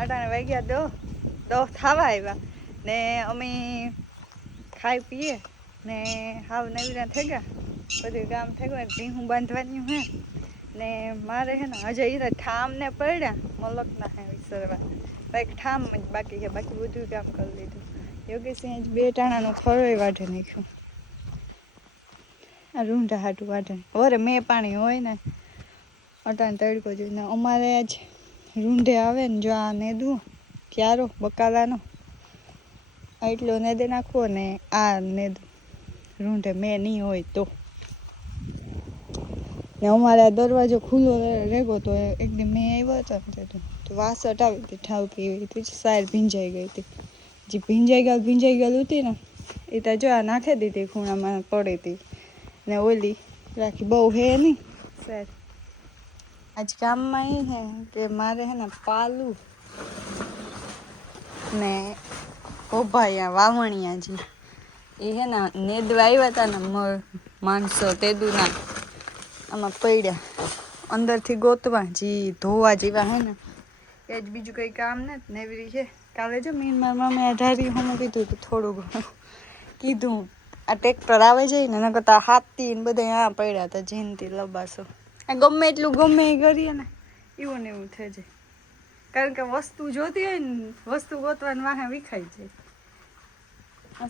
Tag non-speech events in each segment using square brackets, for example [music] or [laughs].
અટાણે વાગ્યા દો દો થાવા આવ્યા ને અમે ખાઈ પીએ. ને હાવ નવીરા થઈ ગયા બધું કામ થઈ ગયું ભીહું બાંધવાની હે ને મારે હે ને હજે એ ઠામ ને પડ્યા, મલકના હે વિસરવા. બાકી ઠામ જ બાકી છે, બાકી બધું કામ કરી લીધું. યોગેશસિંહ જ બે ટાણાનું ખરોય વાઢે નાખ્યું. આ રૂંઢા હાટું વાઢે. વરે મેં પાણી હોય ને, અટાણ તડકો જોઈને અમારે આજ રૂંઢે આવે ને જો આ નેદું, ક્યારો, બકાલાનો એટલો નેદે નાખવો ને આ નેદું. રૂંઢે મેં નહીં હોય તો. ને અમારે દરવાજો ખુલ્લો રહે- રેગો તો એકદમ મેં આવ્યો હતો ને તે વાસ હટાવી હતી ઠાવકી એવી. હતી સાયર ભીંજાઈ ગઈ હતી. જે ભીંજાઈ ગયેલ ભીંજાઈ ગયેલું હતી ને, એ તો જો આ નાખી દીધી, ખૂણામાં પડી હતી ને ઓલી રાખી બહુ હે નહીં સાર આજ કામમાં એ હે કે મારે હે ને પાલું ને કોભાયા વાવણિયાજી એ હે ને નેદવા આવ્યા હતા ને માણસો તેદુના આમાં પડ્યા અંદરથી ગોતવા જી ધોવા જેવા હે ને એ જ બીજું કંઈ કામ નથી નેવરી છે કાલે જો મેં મારા મમ્મી અઢારી હું કીધું હતું થોડું ઘણું કીધું આ ટ્રેક્ટર આવે છે ને એના કરતાં હાથી ને બધા આ પડ્યા હતા જીનથી લબાસો ગમે એટલું ગમે એ કરીએ ને, એવું ને એવું થઈ જાય. કારણ કે વસ્તુ જોતી હોય ને, વસ્તુ ગોતવાની વાહે વિખાઈ જાય.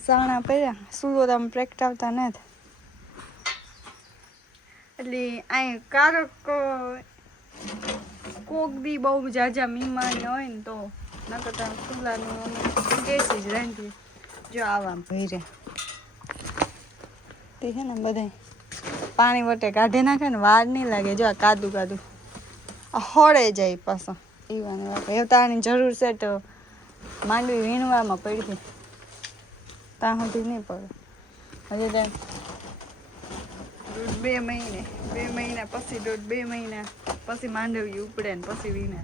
સાણા પડ્યા સુરો તો આમ પ્રગટાવતા નથી એટલે અહીં કારક કોક બી બહુ જાજા મહેમાન હોય ને તો, નકર તો ખુલ્લાનું અમે કેસી જ રાંધીએ. જો આવા ભર્યા. તે છે ને બધાય પાણી વટે કાઢી નાખે ને વાર નહીં લાગે. જો આ કાદુ કાદુ આ હોળે જાય પાછો. ઈવાને વાત એવતાની જરૂર છે તો માંડવી વીણવામાં પડી ત્યાં સુધી નહીં પડે. હજી ત્યાં દોઢ બે મહિને, બે મહિના પછી દોઢ બે મહિના પછી માંડવી ઉપડે ને પછી વીણે.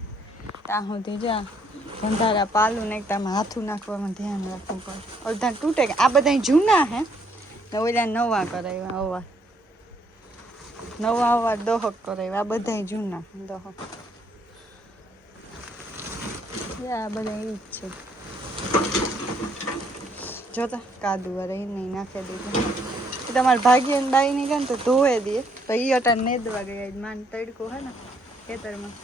ત્યાં સુધી જા ધંધારા પાલું ને એકતામાં હાથું નાખવામાં ધ્યાન રાખવું પડે. અડધા તૂટે આ બધા જૂના હે. ને ઓલા નવા કરાવ્યા અવાર નવા અવાર દોહક કરે આ બધા જૂના દોહક. આ બધા એ જ છે. જોતા કાદુ વાળા નહીં નાખી દીધું. તમારે ભાગ્ય ને બાઈ ની ને તો ધોવે દે. તો એ અટાણ નેદવા ગયા માન તડકો હે ને, ખેતરમાં.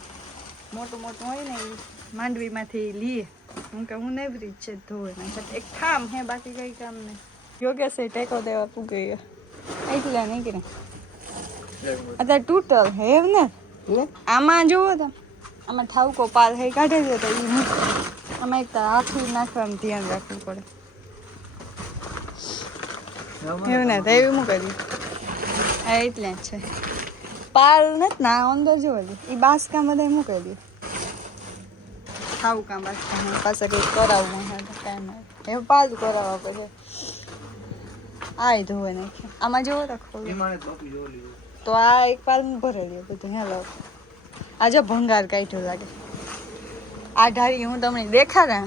મોટું મોટું હોય ને એ માંડવીમાંથી લીએ. હું કે હું નેવરી જ છે ધોવે ને. એક ઠામ હે બાકી કઈ કામ નહીં યોગેશ ટેકો દેવા પૂગી ગયો એટલે નીકળે. અત્યારે તૂટલ હે એમ ને? આમાં જુઓ તો આમાં ઠાવકો પાલ હે કાઢે છે તો એ આમાં એક તો હાથું નાખવાનું ધ્યાન રાખવું પડે. એવું ને તો એવું મૂકી દઉં હા એટલે જ છે. પાલ નથી ના અંદર જુઓ એ બાસકા બધા મૂકી દઉં ખાવું કામ બાસકા પાસે પાછા કંઈક કરાવવું હા કાંઈ એવું પાલ કરાવવા પડે. આ ધોવે નાખ્યું. આમાં જોવો તો ખોલું. તો આ એક પાલ ભરેલી બધું હેલો આજે ભંગાર કાઢ્યો લાગે. આ ઢારી હું તમને દેખાડા?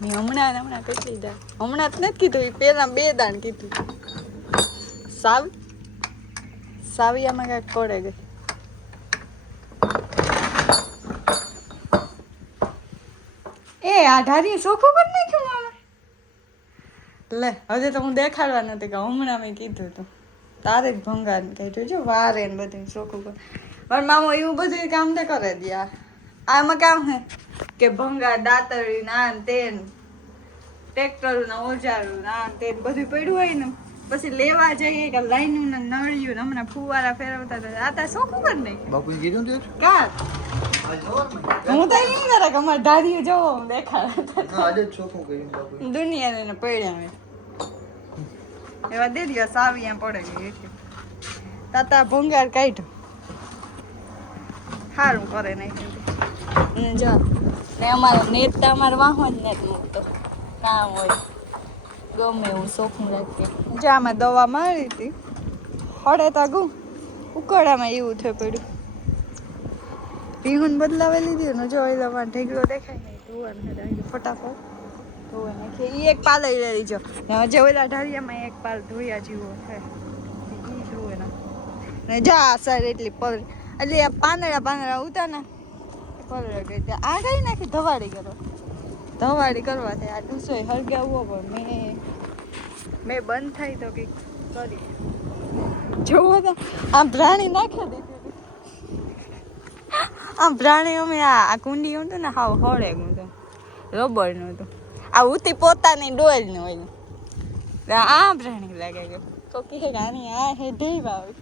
મેં હમણાં હમણાં કેટલી દાણ હમણાં જ નથી કીધું એ પહેલાં બે દાણ કીધું. સાવ, સાવિયામાં કાંઈક પડે ગઈ. એ, આ ઢારી સોખું કરી નાખ્યું મામા લે, હજે તો હું દેખાડવા નથી કે હમણાં મેં કીધું હતું તારે જ ભંગાર કહી જોજો વારે ને બધું ચોખ્ખું કર. પણ મામો એવું બધું કામ તો કરે દે આ આમાં કામ હે? કે ભંગાર દાતરી ના તે ટ્રેક્ટર ના ઓજારું ના તે બધું પડ્યું હોય ને. પછી લેવા જઈએ કે લાઈનું ને નળિયું ને હમણાં ફુવારા ફેરવતા હતા. આ તો ચોખ્ખું ખબર નહીં બાપુને કીધું તે? કા? હું તો નહીં કરે કે અમારે ધારીઓ જવો દેખાડ. જ દુનિયાને પડ્યા એવા દે દિવસ સાવિયા પડે ગઈ એટલે. તાતા ભંગાર કાઢ્યો. સારું કરે નહીં જો. ને અમારો નેતા અમારે વાહન જ નથી મૂકતો. કામ હોય. ગમે એવું શોખું રાખીએ જો આમાં દવા મારી હતી. હળે તા ગુ ઉકળામાં એવું થઈ પડ્યું. પીહુન બદલાવી લીધી ને જો એ લવા ઢેગડો દેખાય નહીં ધોવાનું ફટાફટ. ધોવા નાખીએ એ એક પાલ લઈ લીજો. ને હજે ઓલા એક પાલ ધોયા જેવો છે. એ ધોવે ને જા સર એટલી પલર એટલે આ પાંદડા પાંદડા ઉતા ને ગઈ. ત્યાં આ કઈ નાખી ધવાડી કરો? ધવાડી કરવાથી આ ડૂસો હળગાવવો પણ મેં મેં બંધ થાય તો કંઈક કરી જોવો તો, આમ પ્રાણી નાખી દીધી. આમ પ્રાણી અમે આ કુંડી હતું ને, હાવ હળે તો રબરનું હતું. આ ઉતી પોતાની ડોલનું હોય. આ પ્રાણી લાગે કે તો હે કે આની આ હે ઢેવ આવે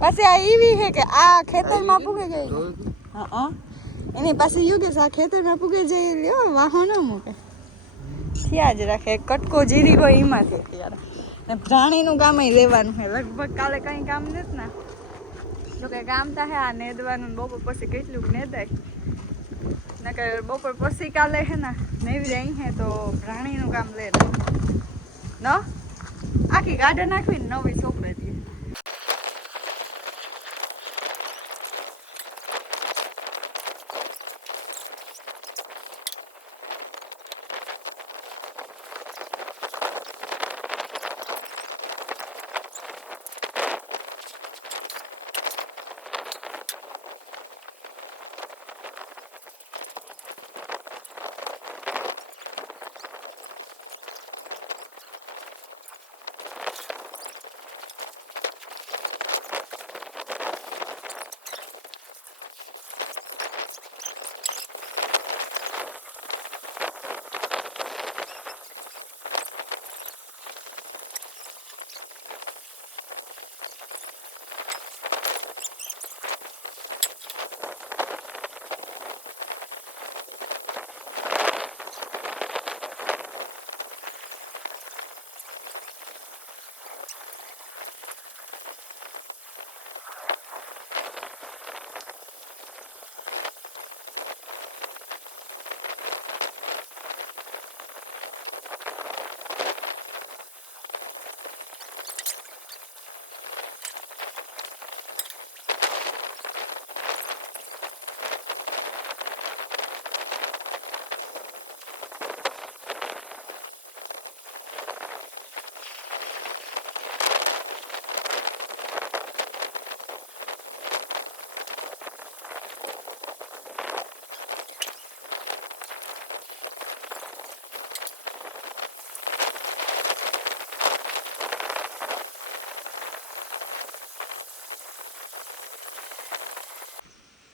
પછી આ એવી હે કે આ ખેતરમાં પૂગે ગઈ તું? હા એની પાસે યુગેશ આ ખેતરમાં પૂગે જઈ લ્યો વાહો ન મૂકે. થયા જ રાખે. કટકો જીરી હોય એમાંથી ત્યારે ને પ્રાણીનું કામ લેવાનું છે. લગભગ કાલે કંઈ કામ નથી ને. જો કે કામ હે આ નેદવાનું ને બપોર પછી કેટલું નેદાય. નકર બપોર પછી કાલે હે ને નેવી રહી હે તો પ્રાણીનું કામ લે. ન? આખી ગાર્ડન નાખવી નવી છોકરે દે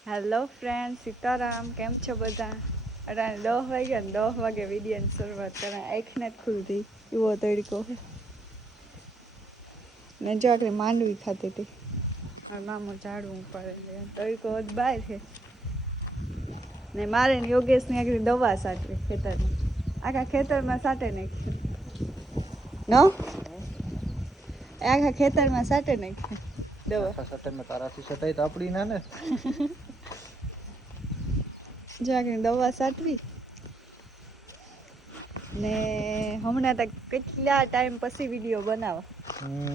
હેલો ફ્રેન્ડ સીતારામ કેમ છો બધા? અટાણે દસ વાગે ને દસ વાગે વિડીયોની શરૂઆત કરે આંખને જ ખુલતી. એવો તડકો. ને જો આખરે માંડવી ખાતી હતી. મારા મામો ઝાડવું પડે તડકો બહાર છે. ને મારે ને યોગેશની આખરી દવા સાટવી ખેતરની આખા ખેતરમાં સાટે નાખી નો? આખા ખેતરમાં સાટે નાખી દવા. સાટે તારાથી સતાય તો આપડી ના ને. [laughs] જાગીને દવા સાટવી. ને હમણાં તક કેટલા ટાઈમ પછી વીડિયો બનાવો.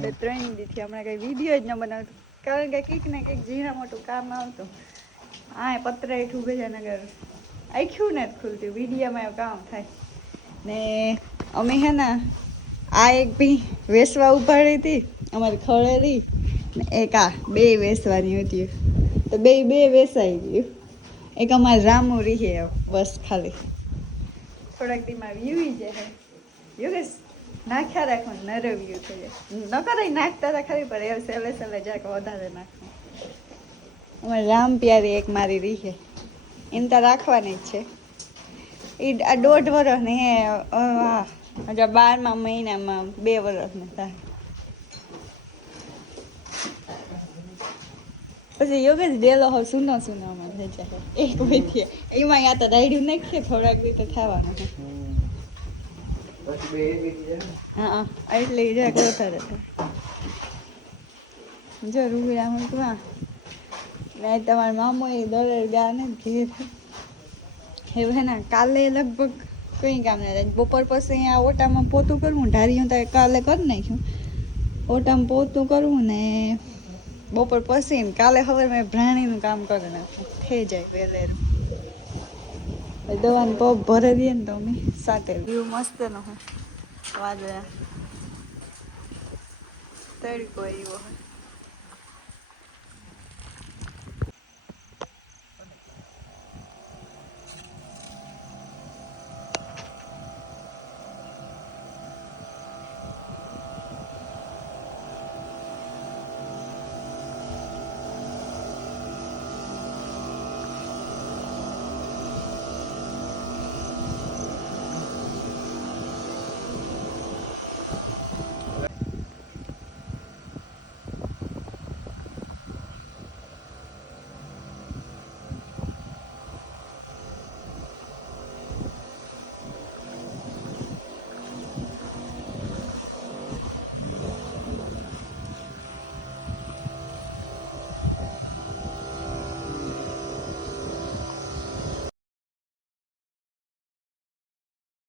બે ત્રણ દીથી હમણાં કઈ વીડિયો જ ન બનાવતો કારણ કે કંઈક ને કંઈક ઝીણા મોટું કામ આવતું. આ પત્ર હેઠું ગજાનગર આખ્યું ને જ ખુલતું. વિડીયોમાં એવું કામ થાય. ને અમે હે ને આ એક બી વેસવા ઉપાડી હતી. અમારી ખળેલી ને એક આ બે વેસવાની હતી. તો બે બે વેસાઈ ગયું. એક અમારે રામુ રીહે બસ ખાલી. થોડાક દીમાં વ્યૂ જાય યોગેશ નાખ્યા રાખો નરવ્યું વ્યૂ થઈ જાય. ન કરાય નાખતા હતા ખરી પણ એવું સેલે સેલે જરાક વધારે નાખો. અમારે રામ પ્યારી એક મારી રીહે એમ તો રાખવાની જ છે. એ આ દોઢ વર્ષ ને હે હજા બારમા મહિનામાં બે વર્ષ ને થાય. પછી જ ડેલો હો સુનો સુનામાં થઈ જાય. એક વધી એમાં યા તો રાયડું નાખીએ થોડાક દી તો ખાવાનું. પછી બે એક વીતી જાય ને. હા હા એટલે ઈ જરાક વધારે જો રૂગડા મૂકવા. ને તમારા મામો એ દરેક ગયા ને ઘેર. એવું હે ને કાલે લગભગ કંઈ કામ નહીં થાય. બપોર પછી અહીંયા ઓટામાં પોતું કરવું ઢારીયું તો કાલે કરી નાખ્યું. ઓટામાં પોતું કરવું ને બપોર પછી કાલે હવે મેં ભ્રાણીનું કામ કરી ને થઈ જાય વહેલેરું પછી દવાનું પગ ભરે દઈએ ને તો અમે સાથે. વ્યૂ મસ્ત નો હોય. વાદળા. તડકો એવો હોય.